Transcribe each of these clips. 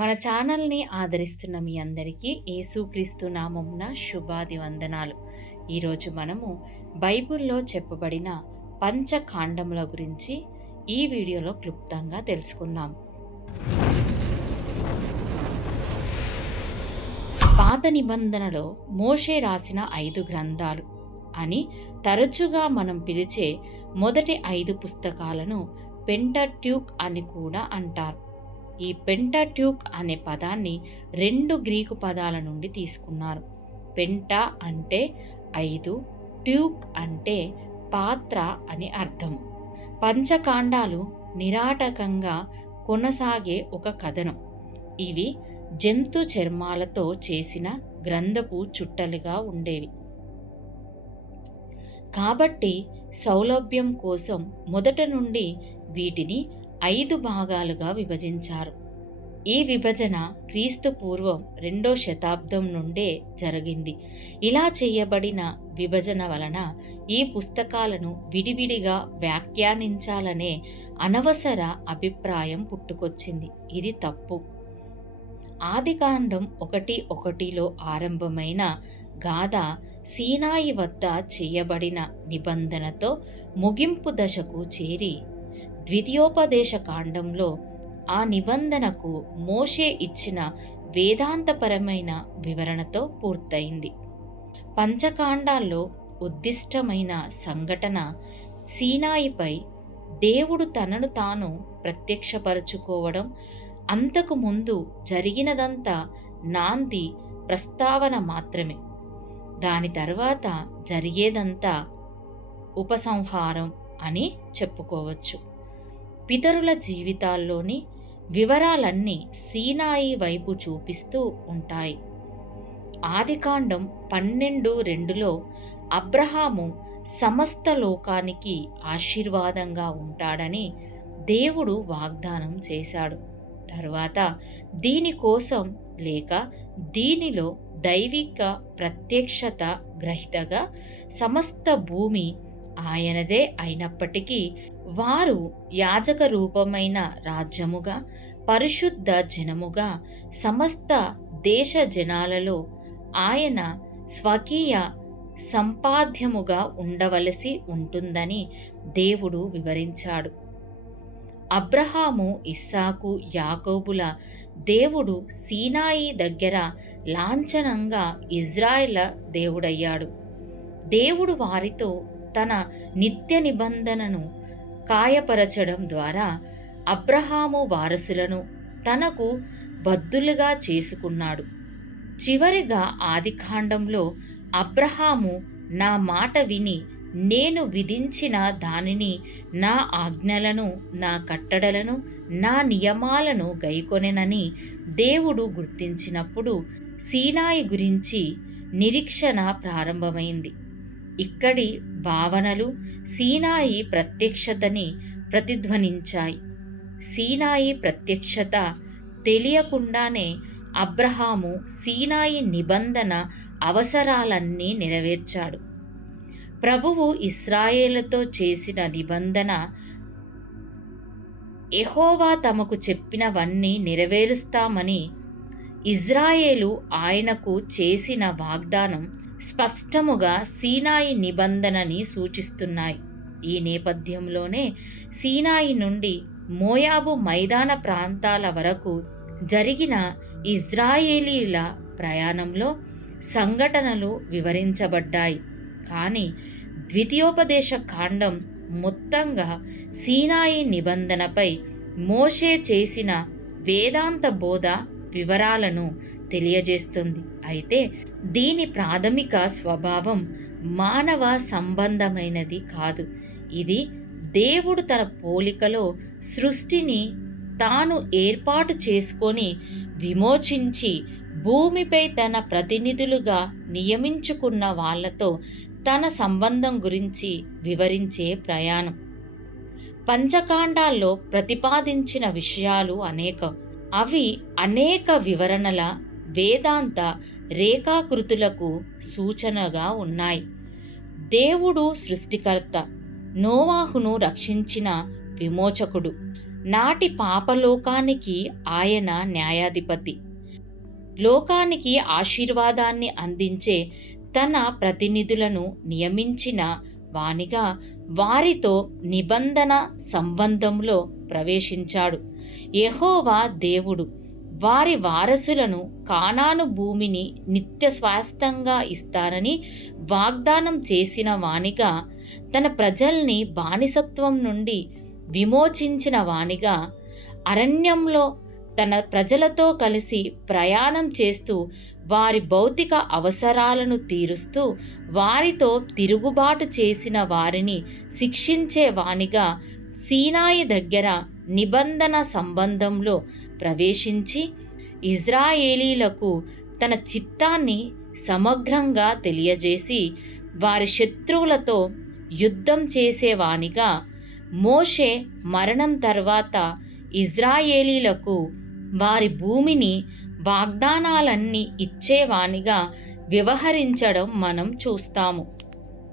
మన ఛానల్ని ఆదరిస్తున్న మీ అందరికీ యేసుక్రీస్తు నామమున శుభాది వందనాలు. ఈరోజు మనము బైబిల్లో చెప్పబడిన పంచకాండముల గురించి ఈ వీడియోలో క్లుప్తంగా తెలుసుకుందాం. పాత నిబంధనలో మోషే రాసిన ఐదు గ్రంథాలు అని తరచుగా మనం పిలిచే మొదటి ఐదు పుస్తకాలను పెంటట్యూక్ అని కూడా అంటారు. ఈ పెంటాట్యూక్ అనే పదాన్ని రెండు గ్రీకు పదాల నుండి తీసుకున్నారు. పెంటా అంటే ఐదు ట్యూక్ అంటే పాత్ర అని అర్థం. పంచకాండాలు నిరాటకంగా కొనసాగే ఒక కథనం. ఇవి జంతు చర్మాలతో చేసిన గ్రంథపు చుట్టలుగా ఉండేవి. కాబట్టి సౌలభ్యం కోసం మొదట నుండి వీటిని ఐదు భాగాలుగా విభజించారు. ఈ విభజన క్రీస్తు పూర్వం రెండో శతాబ్దం నుండే జరిగింది. ఇలా చేయబడిన విభజన వలన ఈ పుస్తకాలను విడివిడిగా వ్యాఖ్యానించాలనే అనవసర అభిప్రాయం పుట్టుకొచ్చింది. ఇది తప్పు. ఆదికాండం ఒకటి ఒకటిలో ఆరంభమైన గాథ సీనాయి వద్ద చేయబడిన నిబంధనతో ముగింపు దశకు చేరి ద్వితీయోపదేశ కాండంలో ఆ నిబంధనకు మోషే ఇచ్చిన వేదాంతపరమైన వివరణతో పూర్తయింది. పంచకాండాల్లో ఉద్దిష్టమైన సంఘటన సీనాయిపై దేవుడు తనను తాను ప్రత్యక్షపరచుకోవడం అంతకు ముందు జరిగినదంతా నాంది ప్రస్తావన మాత్రమే. దాని తర్వాత జరిగేదంతా ఉపసంహారం అని చెప్పుకోవచ్చు. పితరుల జీవితాల్లోని వివరాలన్నీ సీనాయి వైపు చూపిస్తూ ఉంటాయి. ఆదికాండం పన్నెండు రెండులో అబ్రహాము సమస్త లోకానికి ఆశీర్వాదంగా ఉంటాడని దేవుడు వాగ్దానం చేశాడు. తరువాత దీనికోసం లేక దీనిలో దైవిక ప్రత్యక్షత గ్రహితగా సమస్త భూమి ఆయనదే అయినప్పటికీ వారు యాజక రూపమైన రాజ్యముగా పరిశుద్ధ జనముగా సమస్త దేశ జనాలలో ఆయన స్వకీయ సంపాద్యముగా ఉండవలసి ఉంటుందని దేవుడు వివరించాడు. అబ్రహాము ఇస్సాకు యాకోబుల దేవుడు సీనాయి దగ్గర లాంఛనంగా ఇజ్రాయెల దేవుడయ్యాడు. దేవుడు వారితో తన నిత్య నిబంధనను కాయపరచడం ద్వారా అబ్రహాము వారసులను తనకు బద్దులుగా చేసుకున్నాడు. చివరిగా ఆదికాండంలో అబ్రహాము నా మాట విని నేను విధించిన దానిని నా ఆజ్ఞలను నా కట్టడలను నా నియమాలను గైకొనెనని దేవుడు గుర్తించినప్పుడు సీనాయి గురించి నిరీక్షణ ప్రారంభమైంది. ఇక్కడి భావనలు సీనాయి ప్రత్యక్షతని ప్రతిధ్వనించాయి. సీనాయి ప్రత్యక్షత తెలియకుండానే అబ్రహాము సీనాయి నిబంధన అవసరాలన్నీ నెరవేర్చాడు. ప్రభువు ఇస్రాయేలతో చేసిన నిబంధన ఎహోవా తమకు చెప్పినవన్నీ నెరవేరుస్తామని ఇజ్రాయేలు ఆయనకు చేసిన వాగ్దానం స్పష్టముగా సీనాయి నిబంధనని సూచిస్తున్నాయి. ఈ నేపథ్యంలోనే సీనాయి నుండి మోయాబు మైదాన ప్రాంతాల వరకు జరిగిన ఇజ్రాయేలీల ప్రయాణంలో సంఘటనలు వివరించబడ్డాయి. కానీ ద్వితీయోపదేశ కాండం మొత్తంగా సీనాయి నిబంధనపై మోషే చేసిన వేదాంత బోధ వివరాలను తెలియజేస్తుంది. అయితే దీని ప్రాథమిక స్వభావం మానవ సంబంధమైనది కాదు. ఇది దేవుడు తన పోలికలో సృష్టిని తాను ఏర్పాటు చేసుకొని విమోచించి భూమిపై తన ప్రతినిధులుగా నియమించుకున్న వాళ్ళతో తన సంబంధం గురించి వివరించే ప్రయాణం. పంచకాండాల్లో ప్రతిపాదించిన విషయాలు అనేకం. అవి అనేక వివరణల వేదాంత రేఖాకృతులకు సూచనగా ఉన్నాయి. దేవుడు సృష్టికర్త నోవాహును రక్షించిన విమోచకుడు నాటి పాపలోకానికి ఆయన న్యాయాధిపతి. లోకానికి ఆశీర్వాదాన్ని అందించే తన ప్రతినిధులను నియమించిన వానిగా వారితో నిబంధన సంబంధంలో ప్రవేశించాడు. యహోవా దేవుడు. వారి వారసులను కానాను భూమిని నిత్య స్వాస్థంగా ఇస్తానని వాగ్దానం చేసిన వానిగా తన ప్రజల్ని బానిసత్వం నుండి విమోచించిన వానిగా అరణ్యంలో తన ప్రజలతో కలిసి ప్రయాణం చేస్తూ వారి భౌతిక అవసరాలను తీరుస్తూ వారితో తిరుగుబాటు చేసిన వారిని శిక్షించే వానిగా సీనాయి దగ్గర నిబంధన సంబంధంలో ప్రవేశించి ఇజ్రాయేలీలకు తన చిత్తాన్ని సమగ్రంగా తెలియజేసి వారి శత్రువులతో యుద్ధం చేసేవానిగా మోషే మరణం తర్వాత ఇజ్రాయేలీలకు వారి భూమిని వాగ్దానాలన్నీ ఇచ్చేవానిగా వ్యవహరించడం మనం చూస్తాము.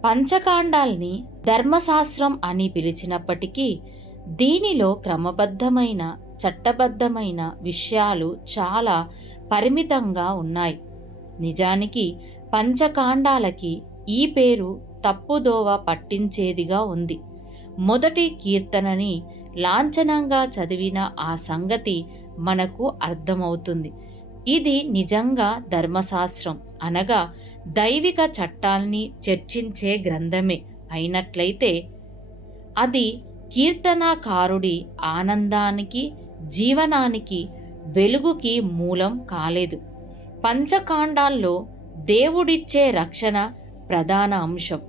పంచకాండాల్ని ధర్మశాస్త్రం అని పిలిచినప్పటికీ దీనిలో క్రమబద్ధమైన చట్టబద్ధమైన విషయాలు చాలా పరిమితంగా ఉన్నాయి. నిజానికి పంచకాండాలకి ఈ పేరు తప్పుదోవ పట్టించేదిగా ఉంది. మొదటి కీర్తనని లాంఛనంగా చదివిన ఆ సంగతి మనకు అర్థమవుతుంది. ఇది నిజంగా ధర్మశాస్త్రం. అనగా దైవిక చట్టాల్ని చర్చించే గ్రంథమే అయినట్లయితే అది కీర్తనాకారుడి ఆనందానికి జీవనానికి వెలుగుకి మూలం కాలేదు. పంచకాండాల్లో దేవుడిచ్చే రక్షణ ప్రధాన అంశం.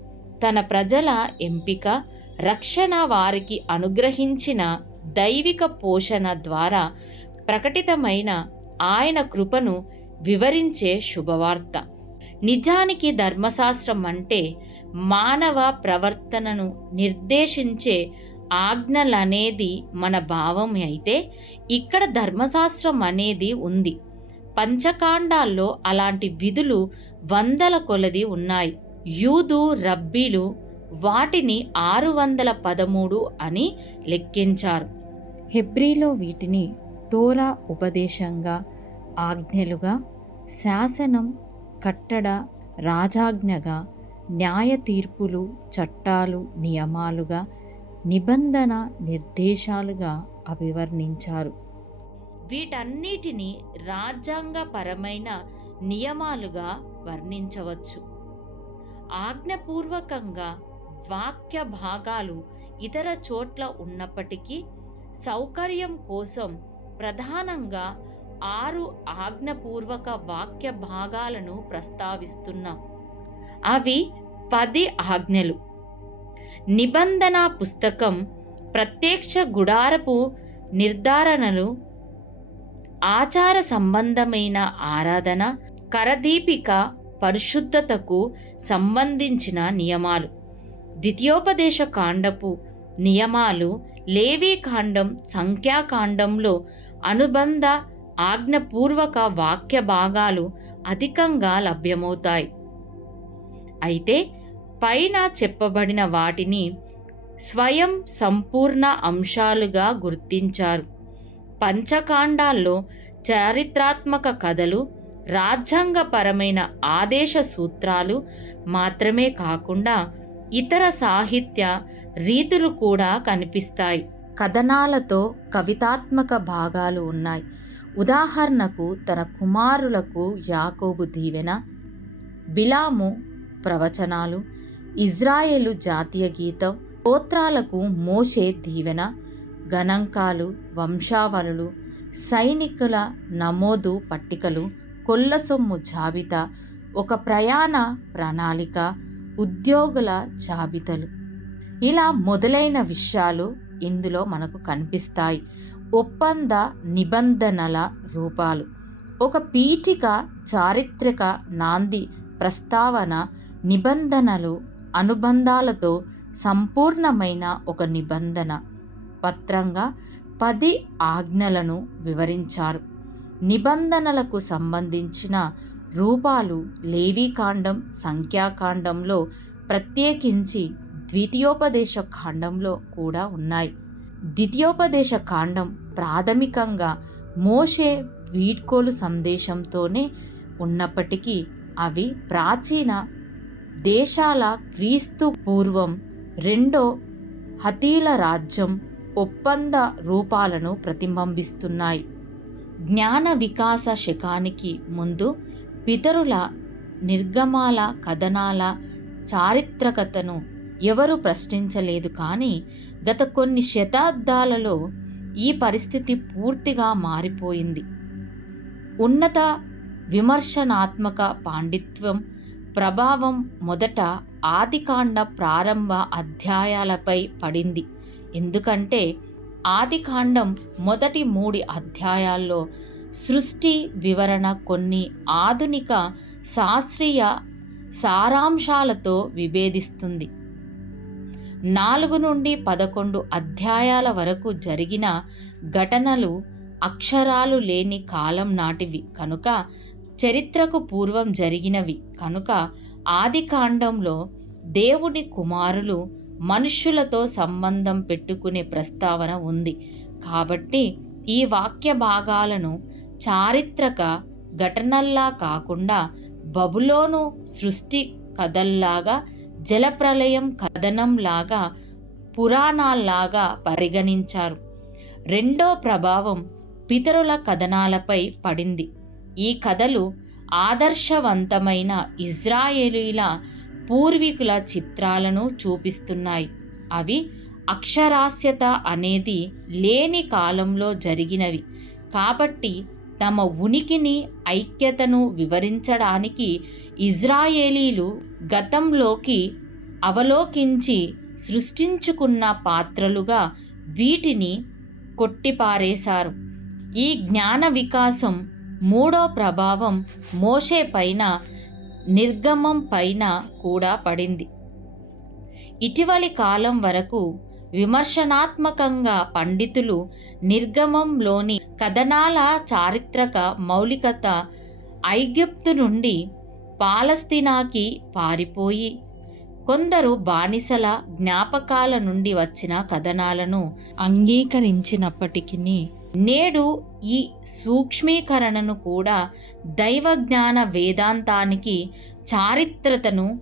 తన ప్రజల ఎంపిక రక్షణ వారికి అనుగ్రహించిన దైవిక పోషణ ద్వారా ప్రకటితమైన ఆయన కృపను వివరించే శుభవార్త. నిజానికి ధర్మశాస్త్రం అంటే మానవ ప్రవర్తనను నిర్దేశించే ఆజ్ఞలనేది మన భావం అయితే ఇక్కడ ధర్మశాస్త్రం అనేది ఉంది. పంచకాండాల్లో అలాంటి విధులు వందల కొలది ఉన్నాయి. యూదు రబ్బీలు వాటిని ఆరు వందల పదమూడు అని లెక్కించారు. హెబ్రీలో వీటిని తోరా ఉపదేశంగా ఆజ్ఞలుగా శాసనం కట్టడ రాజాజ్ఞగా న్యాయ తీర్పులు చట్టాలు నియమాలుగా నిబంధన నిర్దేశాలుగా అభివర్ణించారు. వీటన్నిటిని రాజ్యాంగపరమైన నియమాలుగా వర్ణించవచ్చు. ఆజ్ఞపూర్వకంగా వాక్య భాగాలు ఇతర చోట్ల ఉన్నప్పటికీ సౌకర్యం కోసం ప్రధానంగా ఆరు ఆజ్ఞపూర్వక వాక్య భాగాలను ప్రస్తావిస్తున్నాం. అవి పది ఆజ్ఞలు. నిబంధన పుస్తకం ప్రత్యక్ష గుడారపు నిర్ధారణలు ఆచార సంబంధమైన ఆరాధన కరదీపిక పరిశుద్ధతకు సంబంధించిన నియమాలు. ద్వితీయోపదేశ కాండపు నియమాలు లేవీ కాండం సంఖ్యాకాండంలో అనుబంధ ఆజ్ఞపూర్వక వాక్య భాగాలు అధికంగా లభ్యమవుతాయి. అయితే పైన చెప్పబడిన వాటిని స్వయం సంపూర్ణ అంశాలుగా గుర్తించారు. పంచకాండాల్లో చారిత్రాత్మక కథలు రాజ్యాంగపరమైన ఆదేశ సూత్రాలు మాత్రమే కాకుండా ఇతర సాహిత్య రీతులు కూడా కనిపిస్తాయి. కథనాలతో కవితాత్మక భాగాలు ఉన్నాయి. ఉదాహరణకు తన కుమారులకు యాకోబు దీవెన బిలాము ప్రవచనాలు ఇజ్రాయేలు జాతీయ గీతం. గోత్రాలకు మోషే దీవెన. గణాంకాలు వంశావళులు సైనికుల నమోదు పట్టికలు కొల్ల సొమ్ము జాబితా ఒక ప్రయాణ ప్రణాళిక ఉద్యోగుల జాబితలు. ఇలా మొదలైన విషయాలు ఇందులో మనకు కనిపిస్తాయి. ఒప్పంద నిబంధనల రూపాలు. ఒక పీఠిక చారిత్రక నాంది ప్రస్తావన నిబంధనలు అనుబంధాలతో సంపూర్ణమైన ఒక నిబంధన. పత్రంగా పది ఆజ్ఞలను వివరించారు. నిబంధనలకు సంబంధించిన రూపాలు లేవీకాండం సంఖ్యాకాండంలో ప్రత్యేకించి ద్వితీయోపదేశ కాండంలో కూడా ఉన్నాయి. ద్వితీయోపదేశ కాండం ప్రాథమికంగా మోషే వీడ్కోలు సందేశంతోనే ఉన్నప్పటికీ అవి ప్రాచీన దేశాల క్రీస్తు పూర్వం రెండో హతీల రాజ్యం ఒప్పంద రూపాలను ప్రతిబింబిస్తున్నాయి. జ్ఞాన వికాస శకానికి ముందు పితరుల నిర్గమాల కథనాల చారిత్రకతను ఎవరు ప్రశ్నించలేదు కానీ గత కొన్ని శతాబ్దాలలో ఈ పరిస్థితి పూర్తిగా మారిపోయింది. ఉన్నత విమర్శనాత్మక పాండిత్యం ప్రభావం మొదట ఆదికాండ ప్రారంభ అధ్యాయాలపై పడింది. ఎందుకంటే ఆదికాండం మొదటి మూడు అధ్యాయాల్లో సృష్టి వివరణ కొన్ని ఆధునిక శాస్త్రీయ సారాంశాలతో విభేదిస్తుంది. నాలుగు నుండి పదకొండు అధ్యాయాల వరకు జరిగిన ఘటనలు అక్షరాలు లేని కాలం నాటివి. కనుక చరిత్రకు పూర్వం జరిగినవి. కనుక ఆది కాండంలో దేవుని కుమారులు మనుష్యులతో సంబంధం పెట్టుకునే ప్రస్తావన ఉంది. కాబట్టి ఈ వాక్య భాగాలను చారిత్రక ఘటనల్లా కాకుండా బబులోను సృష్టి కథల్లాగా జలప్రలయం కథనంలాగా పురాణాల్లాగా పరిగణించారు. రెండో ప్రభావం పితరుల కథనాలపై పడింది. ఈ కథలు ఆదర్శవంతమైన ఇజ్రాయేలీల పూర్వీకుల చిత్రాలను చూపిస్తున్నాయి. అవి అక్షరాస్యత అనేది లేని కాలంలో జరిగినవి. కాబట్టి తమ ఉనికిని ఐక్యతను వివరించడానికి ఇజ్రాయేలీలు గతంలోకి అవలోకించి సృష్టించుకున్న పాత్రలుగా వీటిని కొట్టిపారేశారు. ఈ జ్ఞాన వికాసం మూడో ప్రభావం మోషే పైన నిర్గమం పైన కూడా పడింది. ఇటీవలి కాలం వరకు విమర్శనాత్మకంగా పండితులు నిర్గమంలోని కథనాల చారిత్రక మౌలికత ఐగుప్తు నుండి పాలస్తీనాకి పారిపోయి కొందరు బానిసల జ్ఞాపకాల నుండి వచ్చిన కథనాలను అంగీకరించినప్పటికీ నేడు ఈ సూక్ష్మీకరణను కూడా దైవజ్ఞాన వేదాంతానికి చారిత్రతను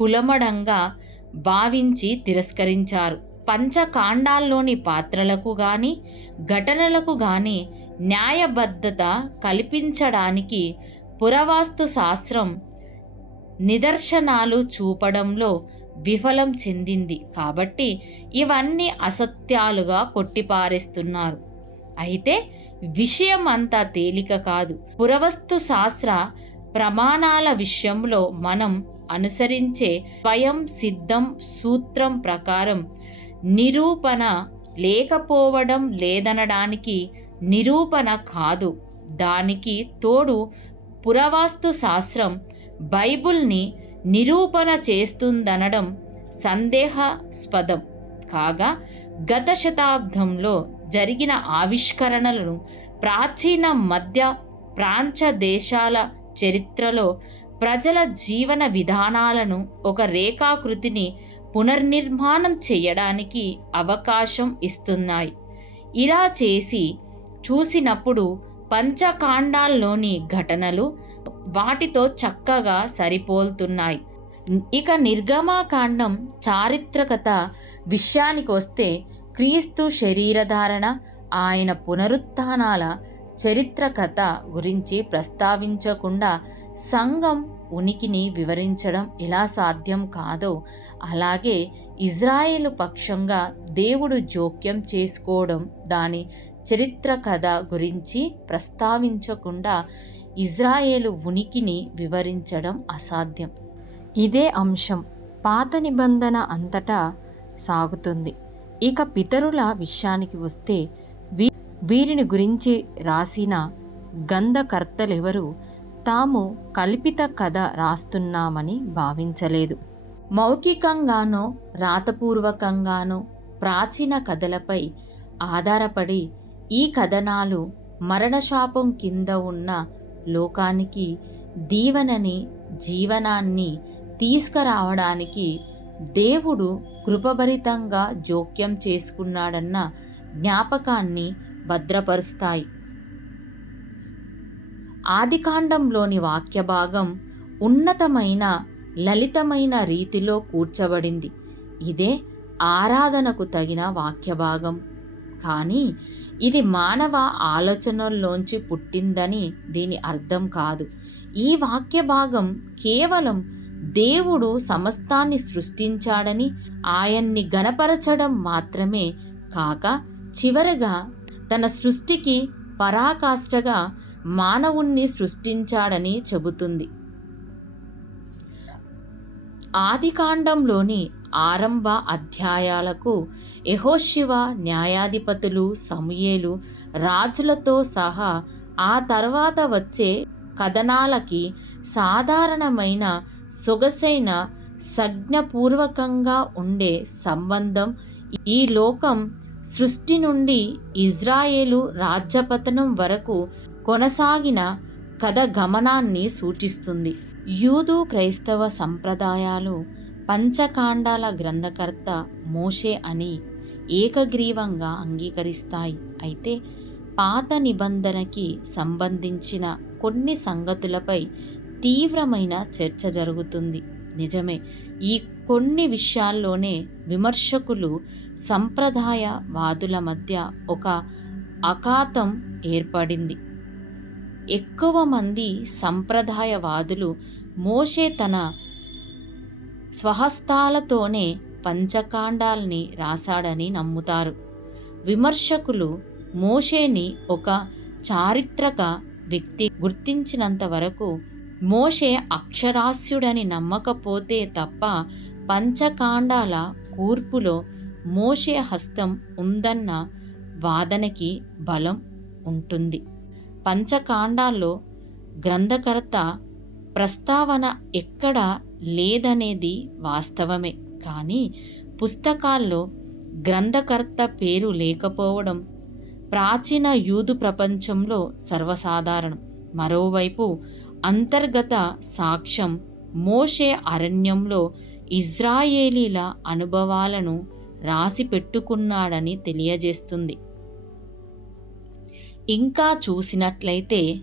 పులమడంగా భావించి తిరస్కరించారు. పంచకాండాల్లోని పాత్రలకు గాని ఘటనలకు గాని న్యాయబద్ధత కల్పించడానికి పురవాస్తు శాస్త్రం నిదర్శనాలు చూపడంలో విఫలం చెందింది. కాబట్టి ఇవన్నీ అసత్యాలుగా కొట్టిపారేస్తున్నారు. అయితే విషయం అంతా తేలిక కాదు. పురవస్తు శాస్త్ర ప్రమాణాల విషయంలో మనం అనుసరించే స్వయం సిద్ధం సూత్రం ప్రకారం నిరూపణ లేకపోవడం లేదనడానికి నిరూపణ కాదు. దానికి తోడు పురవాస్తు శాస్త్రం బైబుల్ని నిరూపణ చేస్తుందనడం సందేహాస్పదం. కాగా గత శతాబ్దంలో జరిగిన ఆవిష్కరణలను ప్రాచీన మధ్య ప్రాంచ దేశాల చరిత్రలో ప్రజల జీవన విధానాలను ఒక రేఖాకృతిని పునర్నిర్మాణం చేయడానికి అవకాశం ఇస్తున్నాయి. ఇలా చేసి చూసినప్పుడు పంచకాండాల్లోని ఘటనలు వాటితో చక్కగా సరిపోలుతున్నాయి. ఇక నిర్గమాకాండం చారిత్రకత విషయానికి వస్తే క్రీస్తు శరీరధారణ ఆయన పునరుత్నాల చరిత్ర కథ గురించి ప్రస్తావించకుండా సంఘం ఉనికిని వివరించడం ఎలా సాధ్యం కాదో అలాగే ఇజ్రాయేలు పక్షంగా దేవుడు జోక్యం చేసుకోవడం దాని చరిత్ర కథ గురించి ప్రస్తావించకుండా ఇజ్రాయేలు ఉనికిని వివరించడం అసాధ్యం. ఇదే అంశం పాత నిబంధన అంతటా సాగుతుంది. ఇక పితరుల విషయానికి వస్తే వీ వీరిని గురించి రాసిన గంధకర్తలెవరు తాము కల్పిత కథ రాస్తున్నామని భావించలేదు. మౌఖికంగానో రాతపూర్వకంగానో ప్రాచీన కథలపై ఆధారపడి ఈ కథనాలు మరణశాపం కింద ఉన్న లోకానికి దీవనని జీవనాన్ని తీసుకురావడానికి దేవుడు కృపభరితంగా జోక్యం చేసుకున్నాడన్న జ్ఞాపకాన్ని భద్రపరుస్తాయి. ఆదికాండంలోని వాక్య భాగం ఉన్నతమైన లలితమైన రీతిలో కూర్చబడింది. ఇదే ఆరాధనకు తగిన వాక్య భాగం కానీ ఇది మానవ ఆలోచనల్లోంచి పుట్టిందని దీని అర్థం కాదు. ఈ వాక్య భాగం కేవలం దేవుడు సమస్తాన్ని సృష్టించాడని ఆయన్ని గనపరచడం మాత్రమే కాక చివరగా తన సృష్టికి పరాకాష్ఠగా మానవుణ్ణి సృష్టించాడని చెబుతుంది. ఆదికాండంలోని ఆరంభ అధ్యాయాలకు యహోశివ న్యాయాధిపతులు సమూయేలు రాజులతో సహా ఆ తర్వాత వచ్చే కథనాలకి సాధారణమైన సొగసైన సజ్ఞపూర్వకంగా ఉండే సంబంధం ఈ లోకం సృష్టి నుండి ఇజ్రాయేలు రాజ్యపతనం వరకు కొనసాగిన కథ గమనాన్ని సూచిస్తుంది. యూదు క్రైస్తవ సంప్రదాయాలు పంచకాండాల గ్రంథకర్త మోషే అని ఏకగ్రీవంగా అంగీకరిస్తాయి. అయితే పాత నిబంధనకి సంబంధించిన కొన్ని సంగతులపై తీవ్రమైన చర్చ జరుగుతుంది. నిజమే ఈ కొన్ని విషయాల్లోనే విమర్శకులు సంప్రదాయవాదుల మధ్య ఒక అఖాతం ఏర్పడింది. ఎక్కువ మంది సంప్రదాయవాదులు మోషే తన స్వహస్తాలతోనే పంచకాండాల్ని రాశాడని నమ్ముతారు. విమర్శకులు మోషేని ఒక చారిత్రక వ్యక్తి గుర్తించినంత వరకు మోషే అక్షరాస్యుడని నమ్మకపోతే తప్ప పంచకాండాల కూర్పులో మోషే హస్తం ఉందన్న వాదనకి బలం ఉంటుంది. పంచకాండాల్లో గ్రంథకర్త ప్రస్తావన ఎక్కడా లేదనేది వాస్తవమే. కానీ పుస్తకాల్లో గ్రంథకర్త పేరు లేకపోవడం ప్రాచీన యూదు ప్రపంచంలో సర్వసాధారణం. మరోవైపు అంతర్గత సాక్ష్యం మోషే అరణ్యంలో ఇజ్రాయేలీల అనుభవాలను రాసి పెట్టుకున్నాడని తెలియజేస్తుంది. ఇంకా చూసినట్లయితే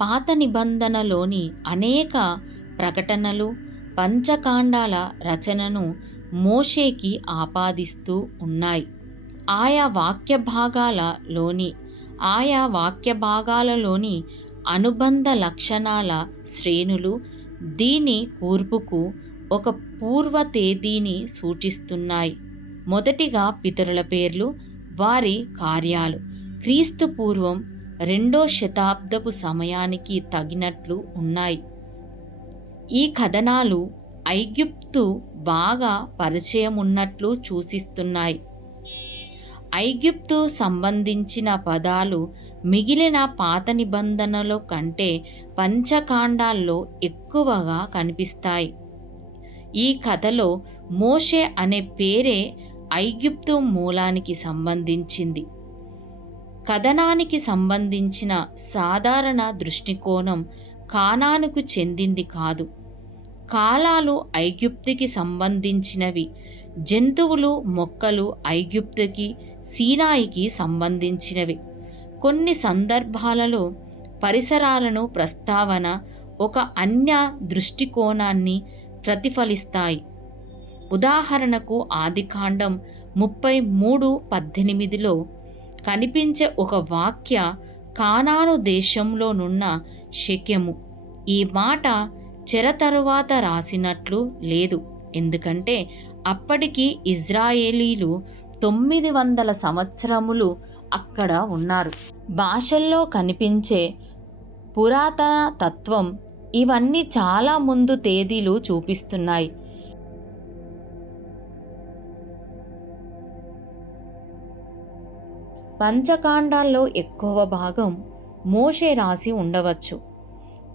పాత నిబంధనలోని అనేక ప్రకటనలు పంచకాండాల రచనను మోషేకి ఆపాదిస్తూ ఉన్నాయి. ఆయా వాక్య భాగాలలోని ఆయా వాక్య భాగాలలోని అనుబంధ లక్షణాల శ్రేణులు దీని కూర్పుకు ఒక పూర్వ తేదీని సూచిస్తున్నాయి. మొదటిగా పితరుల పేర్లు వారి కార్యాలు. క్రీస్తు పూర్వం రెండో శతాబ్దపు సమయానికి తగినట్లు ఉన్నాయి. ఈ కథనాలు ఐగుప్తు బాగా పరిచయం ఉన్నట్లు సూచిస్తున్నాయి. ఐగుప్తు సంబంధించిన పదాలు మిగిలిన పాత నిబంధనల కంటే పంచకాండాల్లో ఎక్కువగా కనిపిస్తాయి. ఈ కథలో మోషే అనే పేరే ఐగుప్తు మూలానికి సంబంధించింది. కథనానికి సంబంధించిన సాధారణ దృష్టికోణం కానానుకు చెందింది కాదు. కాలాలు ఐగుప్తుకి సంబంధించినవి. జంతువులు మొక్కలు ఐగుప్తుకి సీనాయికి సంబంధించినవి. కొన్ని సందర్భాలలో పరిసరాలను ప్రస్తావన ఒక అన్య దృష్టికోణాన్ని ప్రతిఫలిస్తాయి. ఉదాహరణకు ఆదికాండం ముప్పై మూడు పద్దెనిమిదిలో కనిపించే ఒక వాక్య కానాను దేశంలోనున్న శక్యము. ఈ మాట చెర తరువాత రాసినట్లు లేదు. ఎందుకంటే అప్పటికి ఇజ్రాయేలీలు తొమ్మిది వందల సంవత్సరములు అక్కడ ఉన్నారు. భాషల్లో కనిపించే పురాతన తత్వం ఇవన్నీ చాలా ముందు తేదీలు చూపిస్తున్నాయి. పంచకాండాల్లో ఎక్కువ భాగం మోషే రాసి ఉండవచ్చు.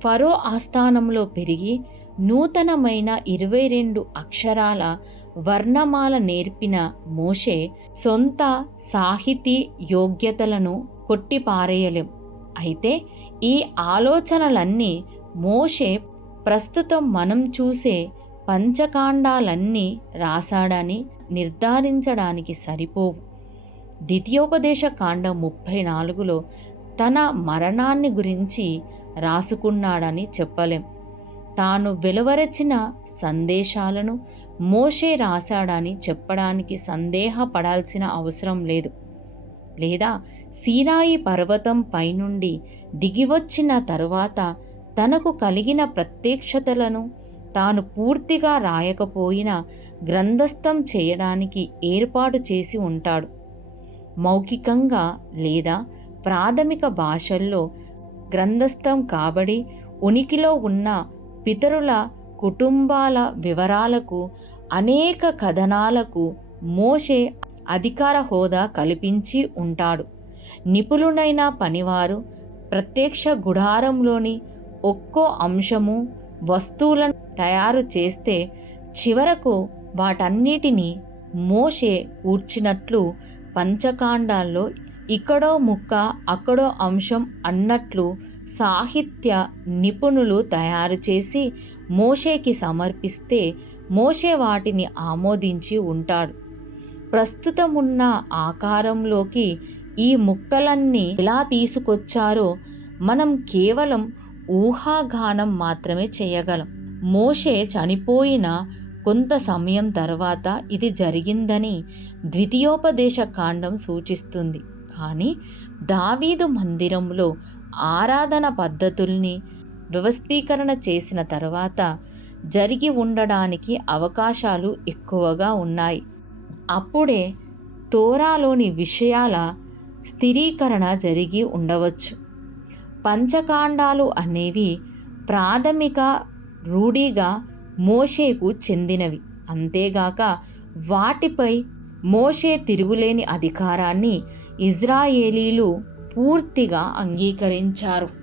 ఫరో ఆస్థానంలో పెరిగి నూతనమైన ఇరవై రెండు అక్షరాల వర్ణమాల నేర్పిన మోషే సొంత సాహితీ యోగ్యతలను కొట్టిపారేయలేం. అయితే ఈ ఆలోచనలన్నీ మోషే ప్రస్తుతం మనం చూసే పంచకాండాలన్నీ రాశాడని నిర్ధారించడానికి సరిపోవు. ద్వితీయోపదేశ కాండం ముప్పై నాలుగులో తన మరణాన్ని గురించి రాసుకున్నాడని చెప్పలేం. తాను వెలువరచిన సందేశాలను మోషే రాశాడని చెప్పడానికి సందేహపడాల్సిన అవసరం లేదు. లేదా సీనాయి పర్వతం పైనుండి దిగివచ్చిన తరువాత తనకు కలిగిన ప్రత్యక్షతలను తాను పూర్తిగా రాయకపోయినా గ్రంథస్థం చేయడానికి ఏర్పాటు చేసి ఉంటాడు. మౌఖికంగా లేదా ప్రాథమిక భాషల్లో గ్రంథస్థం కాబడి ఉనికిలో ఉన్న పితరుల కుటుంబాల వివరాలకు అనేక కథనాలకు మోషే అధికార హోదా కల్పించి ఉంటాడు. నిపుణులైన పనివారు ప్రత్యక్ష గుడారంలోని ఒక్కో అంశము వస్తువులను తయారు చేస్తే చివరకు వాటన్నిటినీ మోషే కూర్చినట్లు పంచకాండాల్లో ఇక్కడో ముక్క అక్కడో అంశం అన్నట్లు సాహిత్య నిపుణులు తయారు చేసి మోషేకి సమర్పిస్తే మోషే వాటిని ఆమోదించి ఉంటాడు. ప్రస్తుతమున్న ఆకారంలోకి ఈ ముక్కలన్నీ ఎలా తీసుకొచ్చారో మనం కేవలం ఊహాగానం మాత్రమే చేయగలం. మోషే చనిపోయిన కొంత సమయం తర్వాత ఇది జరిగిందని ద్వితీయోపదేశ కాండం సూచిస్తుంది. కానీ దావీదు మందిరంలో ఆరాధన పద్ధతుల్ని వ్యవస్థీకరణ చేసిన తర్వాత జరిగి ఉండడానికి అవకాశాలు ఎక్కువగా ఉన్నాయి. అప్పుడే తోరాలోని విషయాల స్థిరీకరణ జరిగి ఉండవచ్చు. పంచకాండాలు అనేవి ప్రాథమిక రూఢిగా మోషేకు చెందినవి. అంతేగాక వాటిపై మోషే తిరుగులేని అధికారాన్ని ఇజ్రాయేలీలు పూర్తిగా అంగీకరించారు.